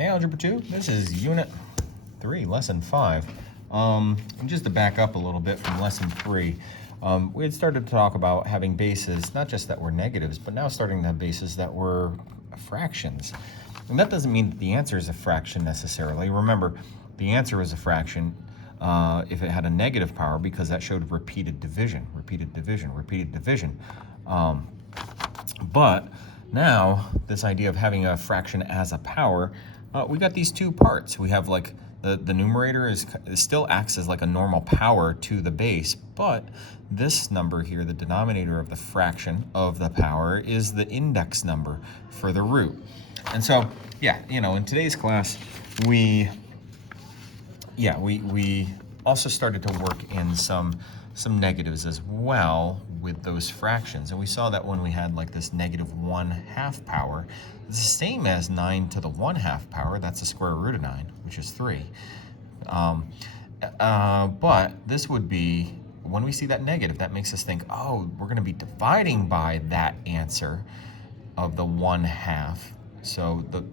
Hey, Algebra 2, this is Unit 3, Lesson 5. And just to back up a little bit from Lesson 3, we had started to talk about having bases, not just that were negatives, but now starting to have bases that were fractions. And that doesn't mean that the answer is a fraction necessarily. Remember, the answer is a fraction if it had a negative power because that showed repeated division. But now, this idea of having a fraction as a power, we got these two parts. We have like the numerator still acts as like a normal power to the base, but this number here, the denominator of the fraction of the power, is the index number for the root. And so, yeah, in today's class, we also started to work in some negatives as well with those fractions. And we saw that when we had like this -1/2 power, it's the same as 9 to the 1/2 power. That's the square root of 9, which is 3. But this would be, when we see that negative, that makes us think, oh, we're going to be dividing by that answer of the 1/2. So the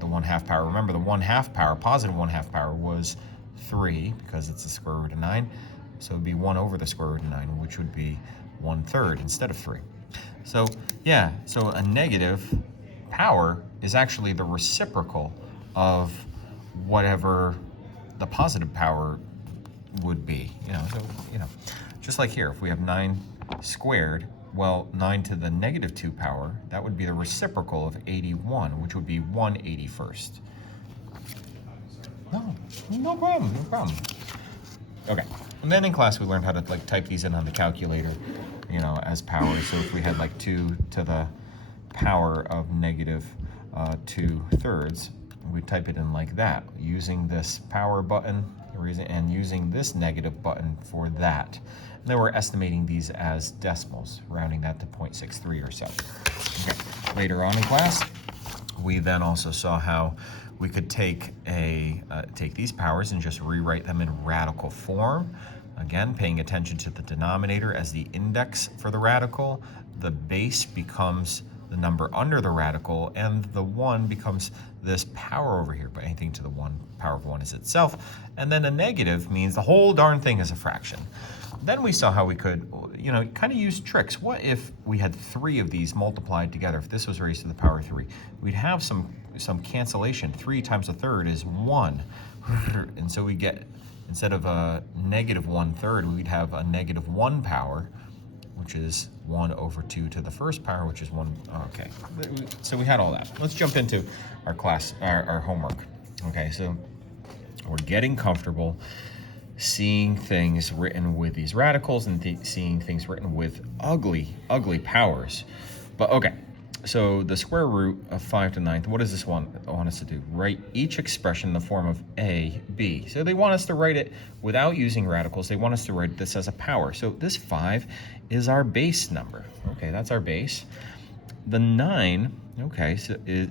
1/2 power, remember the 1/2 power, positive 1/2 power was 3 because it's the square root of 9. So it would be 1 over the square root of 9, which would be 1/3 instead of 3. So yeah, so a negative power is actually the reciprocal of whatever the positive power would be. Just like here, if we have 9 squared, well, 9 to the -2 power, that would be the reciprocal of 81, which would be 1/81st. No problem. Okay, and then in class we learned how to like type these in on the calculator, as power. So if we had like 2 to the power of -2/3, we'd type it in like that, using this power button and using this negative button for that. And then we're estimating these as decimals, rounding that to 0.63 or so. Okay. Later on in class, we then also saw how we could take these powers and just rewrite them in radical form. Again, paying attention to the denominator as the index for the radical. The base becomes the number under the radical, and the 1 becomes this power over here, but anything to the power of 1 is itself. And then a negative means the whole darn thing is a fraction. Then we saw how we could, kind of use tricks. What if we had 3 of these multiplied together? If this was raised to the power of 3, we'd have some cancellation. 3 times a third is 1. And so we get, instead of a -1/3, we'd have a -1 power, which is 1 over 2 to the first power, which is 1. Okay, so we had all that. Let's jump into our class, our homework. Okay, so we're getting comfortable seeing things written with these radicals and seeing things written with ugly powers. But okay, so the square root of 5 to the 9th, what does this want us to do? Write each expression in the form of a, b. So they want us to write it without using radicals. They want us to write this as a power. So this 5 is our base number. Okay, that's our base. The 9, okay,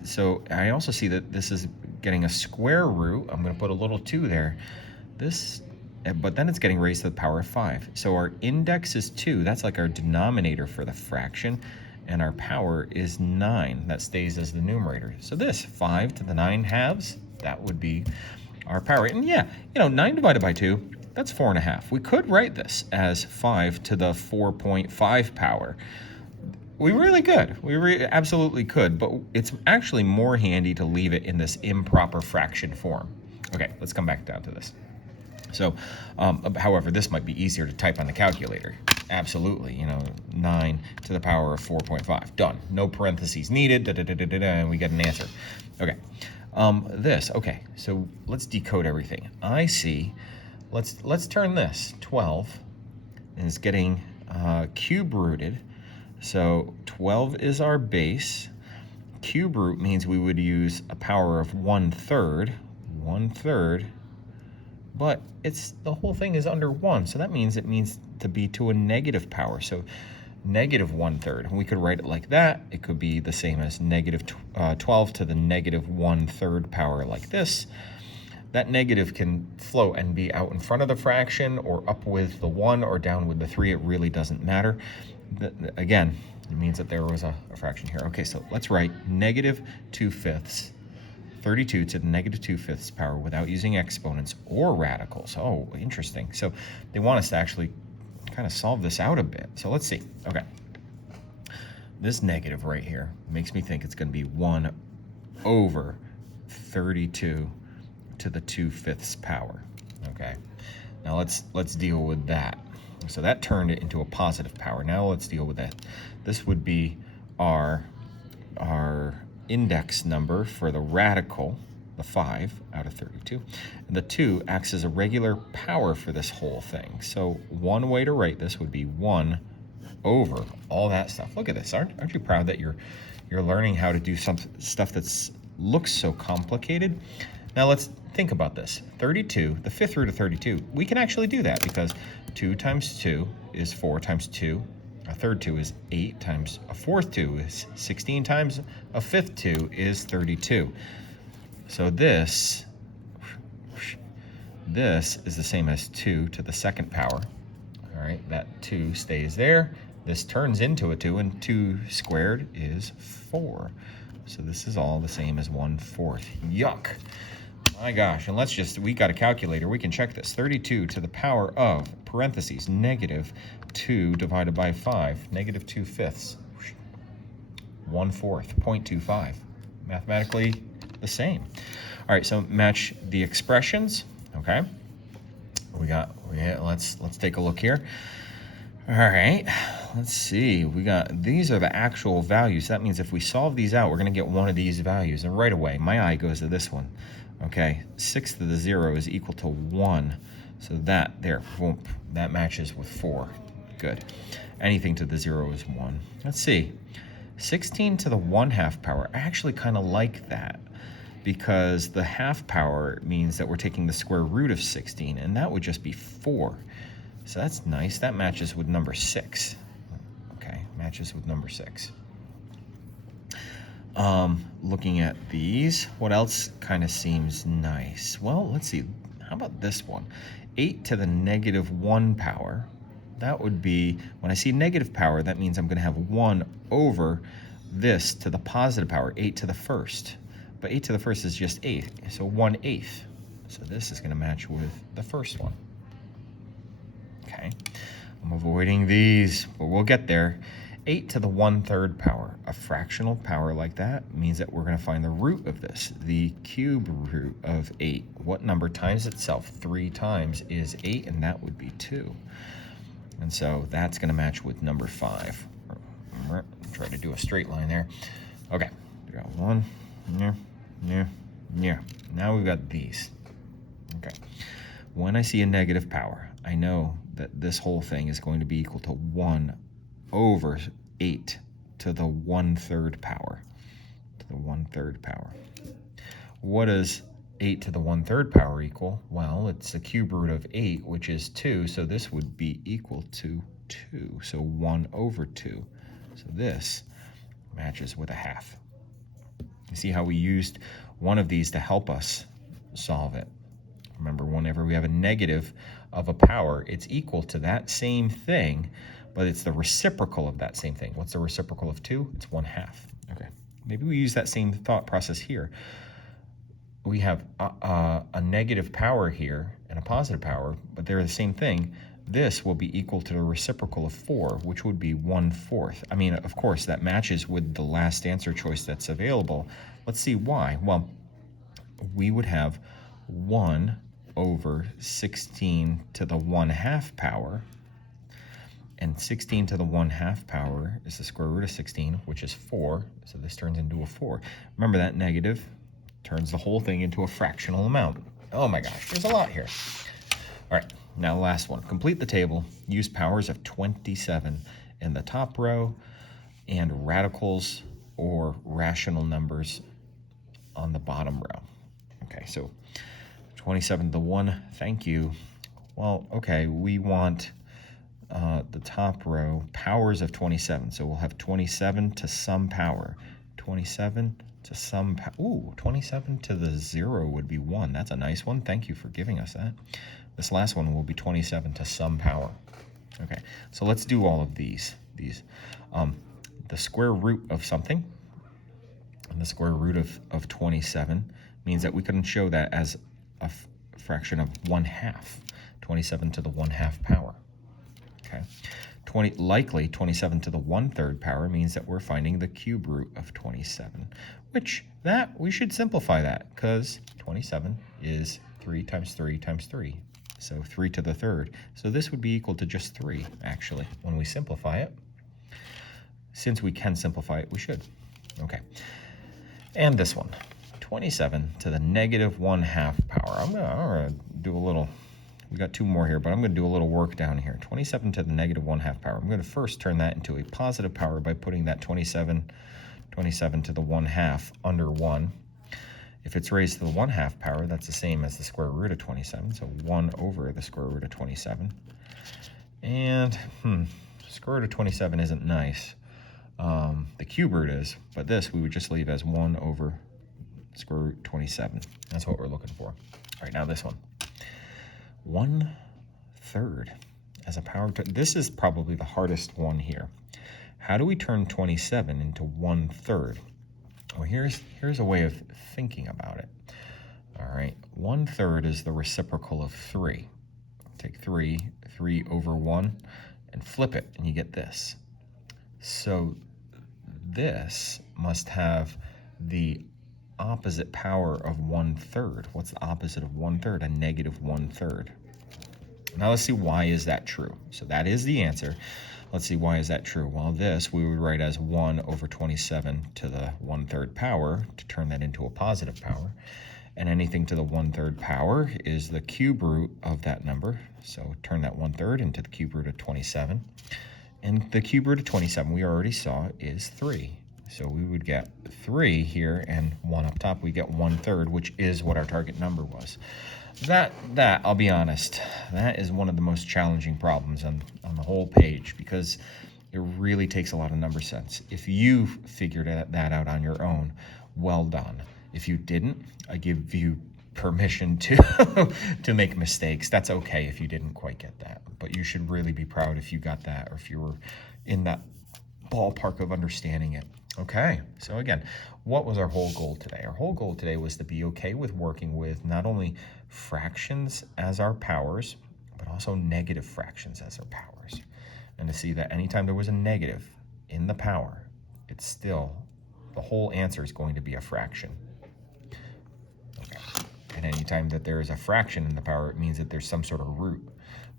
so I also see that this is getting a square root. I'm going to put a little 2 there. But then it's getting raised to the power of 5. So our index is 2. That's like our denominator for the fraction. And our power is 9. That stays as the numerator. So this 5 to the 9/2, that would be our power. And yeah, 9 divided by 2, that's 4.5. We could write this as 5 to the 4.5 power. We really could. We absolutely could. But it's actually more handy to leave it in this improper fraction form. Okay, let's come back down to this. So, however, this might be easier to type on the calculator. Absolutely, 9 to the power of 4.5. Done. No parentheses needed, and we get an answer. Okay, okay, so let's decode everything. I see, let's turn this, 12, and it's getting cube rooted. So 12 is our base. Cube root means we would use a power of 1/3, but the whole thing is under 1, so that means it means to be to a negative power. So -1/3, and we could write it like that. It could be the same as -12 to the -1/3 power like this. That negative can float and be out in front of the fraction or up with the 1 or down with the 3. It really doesn't matter. Again, it means that there was a fraction here. Okay, so let's write -2/5 32 to the negative 2/5 power without using exponents or radicals. Oh, interesting. So they want us to actually kind of solve this out a bit. So let's see. Okay. This negative right here makes me think it's going to be 1 over 32 to the 2/5 power. Okay. Now let's deal with that. So that turned it into a positive power. Now let's deal with that. This would be our index number for the radical, the 5 out of 32. And the 2 acts as a regular power for this whole thing. So one way to write this would be 1 over all that stuff. Look at this. Aren't you proud that you're learning how to do some stuff that looks so complicated? Now let's think about this. 32, the 5th root of 32, we can actually do that because 2 times 2 is 4 times 2. A third 2 is 8 times a fourth 2 is 16 times a fifth 2 is 32. So this is the same as 2 to the 2nd power. All right, that 2 stays there. This turns into a 2, and 2 squared is 4. So this is all the same as 1/4. Yuck. My gosh, and we got a calculator, we can check this. 32 to the power of, parentheses, negative 2 divided by 5, negative 2/5. 1/4, 0.25. Mathematically the same. All right, so match the expressions, okay? Let's take a look here. All right, let's see. These are the actual values. That means if we solve these out, we're going to get one of these values. And right away, my eye goes to this one. Okay, 6 to the 0 is equal to 1. So that matches with 4. Good. Anything to the 0 is 1. Let's see. 16 to the 1/2 power. I actually kind of like that because the half power means that we're taking the square root of 16, and that would just be 4. So that's nice. That matches with number 6. Okay, matches with number 6. Looking at these, what else kind of seems nice? Well, let's see. How about this one? 8 to the negative 1 power. That would be, when I see negative power, that means I'm going to have 1 over this to the positive power, 8 to the 1st. But 8 to the 1st is just 8, so 1/8. So this is going to match with the first one. Okay, I'm avoiding these, but we'll get there. 8 to the 1/3 power. A fractional power like that means that we're going to find the root of this, the cube root of 8. What number times itself 3 times is 8, and that would be 2. And so that's going to match with number 5. Try to do a straight line there. Okay, we got 1, yeah. Now we've got these. Okay, when I see a negative power, I know that this whole thing is going to be equal to 1 over 8 to the 1/3 power. To the 1/3 power. What does 8 to the 1/3 power equal? Well, it's the cube root of 8, which is 2, so this would be equal to 2. So 1 over 2. So this matches with a half. You see how we used one of these to help us solve it. Remember, whenever we have a negative of a power, it's equal to that same thing, but it's the reciprocal of that same thing. What's the reciprocal of 2? It's 1/2. Okay, maybe we use that same thought process here. We have a negative power here and a positive power, but they're the same thing. This will be equal to the reciprocal of 4, which would be 1/4. I mean, of course, that matches with the last answer choice that's available. Let's see why. Well, we would have 1 over 16 to the 1/2 power, and 16 to the 1/2 power is the square root of 16, which is 4, so this turns into a 4. Remember, that negative turns the whole thing into a fractional amount. Oh my gosh, there's a lot here. All right, now the last one. Complete the table. Use powers of 27 in the top row and radicals or rational numbers on the bottom row. Okay, so 27 to 1, thank you. Well, okay, we want the top row, powers of 27. So we'll have 27 to some power. 27 to some, 27 to the 0 would be 1. That's a nice one. Thank you for giving us that. This last one will be 27 to some power. Okay, so let's do all of these. The square root of something And the square root of 27 means that we couldn't show that as a fraction of 1/2, 27 to the 1/2 power. Okay, likely 27 to the 1/3 power means that we're finding the cube root of 27, which that we should simplify that because 27 is 3 times 3 times 3. So 3 to the 3rd. So this would be equal to just 3, actually, when we simplify it. Since we can simplify it, we should. Okay. And this one, 27 to the negative 1/2 power. I'm gonna do a little, we got 2 more here, but I'm gonna do a little work down here. 27 to the negative 1/2 power. I'm gonna first turn that into a positive power by putting that 27 to the 1/2 under 1. If it's raised to the 1/2 power, that's the same as the square root of 27, so 1 over the square root of 27. And, square root of 27 isn't nice. The cube root is, but this we would just leave as 1 over square root 27. That's what we're looking for. All right, now this one. 1/3 as a power. This is probably the hardest one here. How do we turn 27 into 1/3? Well, here's a way of thinking about it. All right, 1/3 is the reciprocal of 3. Take 3 over 1, and flip it, and you get this. So this must have the opposite power of 1/3. What's the opposite of 1/3? A negative 1/3. Now let's see, why is that true? So that is the answer. Let's see, why is that true? Well, this we would write as 1 over 27 to the 1/3 power to turn that into a positive power. And anything to the 1/3 power is the cube root of that number. So turn that 1/3 into the cube root of 27. And the cube root of 27, we already saw, is 3. So we would get 3 here, and 1 up top, we get 1/3, which is what our target number was. That I'll be honest, that is one of the most challenging problems on the whole page, because it really takes a lot of number sense. If you figured that out on your own, well done. If you didn't, I give you permission to make mistakes. That's okay if you didn't quite get that, but you should really be proud if you got that, or if you were in that ballpark of understanding it. Okay, so again, what was our whole goal today? Our whole goal today was to be okay with working with not only fractions as our powers, but also negative fractions as our powers. And to see that anytime there was a negative in the power, it's still, the whole answer is going to be a fraction. Okay. And anytime that there is a fraction in the power, it means that there's some sort of root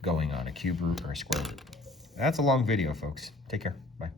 going on, a cube root or a square root. That's a long video, folks. Take care. Bye.